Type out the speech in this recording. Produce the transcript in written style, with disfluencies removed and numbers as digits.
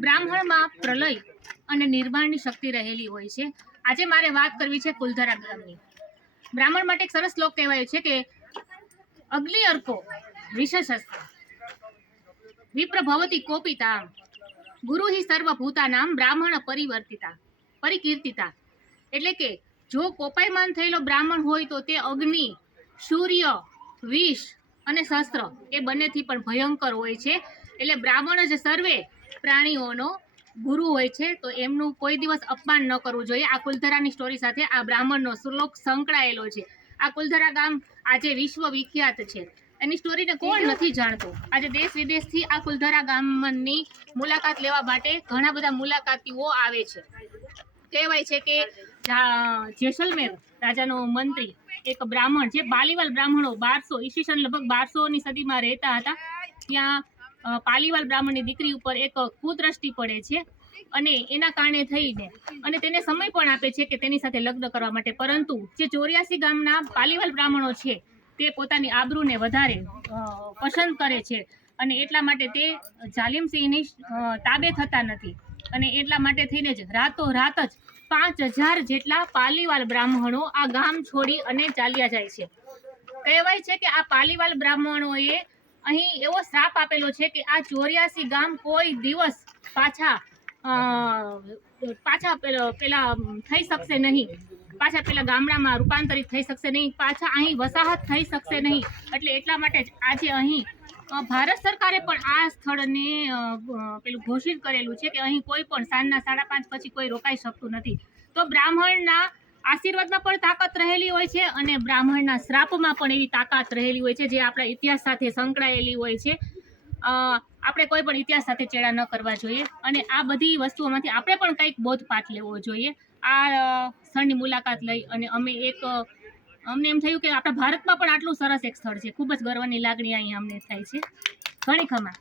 બ્રાહ્મણમાં પ્રલય અને નિર્માણની શક્તિ રહેલી હોય છે. આજે મારે વાત કરવી છે કુલધરા ગામની. બ્રાહ્મણ માટે એક સરસ શ્લોક કહેવાયો છે કે અગ્નિ અર્કો વિશેષસ્ત વિપ્રભવતી કોપિતા ગુરુ હિ સર્વભૂતાનામ બ્રાહ્મણ પરિકીર્તિતા. એટલે કે જો કોપાયમાન થયેલો બ્રાહ્મણ હોય તો તે અગ્નિ, સૂર્ય, વિષ અને શસ્ત્ર એ બંનેથી પણ ભયંકર હોય છે. એટલે બ્રાહ્મણ જ સર્વે પ્રાણીઓનો ગુરુ હોય છે, તો એમનું કોઈ દિવસ અપમાન ન કરવું જોઈએ. આ કુલધરાની સ્ટોરી સાથે આ બ્રાહ્મણનો શ્લોક સંકળાયેલો છે. આ કુલધરા ગામ આજે વિશ્વ વિખ્યાત છે. એની સ્ટોરીને કોણ નથી જાણતું. આજે દેશ વિદેશથી આ કુલધરા ગામની મુલાકાત લેવા માટે ઘણા બધા મુલાકાતીઓ આવે છે. કહેવાય છે કે જેસલમેર રાજાનો મંત્રી એક બ્રાહ્મણ, જે પાલીવાલ બ્રાહ્મણો 1200 ઈસવીસન લગભગ 1200ની સદીમાં રહેતા હતા, ત્યાં પાલીવાલ બ્રાહ્મણની દીકરી ઉપર એક કુદ્રષ્ટિ પડે છે અને એના કારણે થઈને અને તેને સમય પણ આપે છે કે તેની સાથે લગ્ન કરવા માટે. પરંતુ જે 84 ગામના પાલીવાલ બ્રાહ્મણો છે તે પોતાની આબરૂને વધારે પસંદ કરે છે અને એટલા માટે તે જાલિમસિંહની તાબે થતા નથી. અને એટલા માટે થઈને જ રાતોરાત જ 5000 જેટલા પાલીવાલ બ્રાહ્મણો આ ગામ છોડી અને ચાલ્યા જાય છે. કહેવાય છે કે આ પાલીવાલ બ્રાહ્મણોએ અહીં એવો શ્રાપ આપેલો છે કે આ 84 ગામ કોઈ દિવસ પાછા પેલા થઈ શકશે નહીં, પાછા પેલા ગામડામાં રૂપાંતરિત થઈ શકશે નહીં, પાછા અહીં વસાહત થઈ શકશે નહીં. એટલે એટલા માટે જ આજે અહીં ભારત સરકારે પણ આ સ્થળને પેલું ઘોષિત કરેલું છે કે અહીં કોઈ પણ સાંજના 5:30 પછી કોઈ રોકાઈ શકતું નથી. તો બ્રાહ્મણના આશીર્વાદમાં પણ તાકાત રહેલી હોય છે અને બ્રાહ્મણના શ્રાપમાં પણ એવી તાકાત રહેલી હોય છે, જે આપણા ઇતિહાસ સાથે સંકળાયેલી હોય છે. આપણે કોઈ પણ ઇતિહાસ સાથે ચેડા ન કરવા જોઈએ અને આ બધી વસ્તુઓમાંથી આપણે પણ કંઈક બોધપાઠ લેવો જોઈએ. આ સ્થળની મુલાકાત લઈ અને અમને એમ થયું કે આપણા ભારતમાં પણ આટલું સરસ એક સ્થળ છે. ખૂબ જ ગર્વની લાગણી અહીં અમને થાય છે. ઘણી ખમા.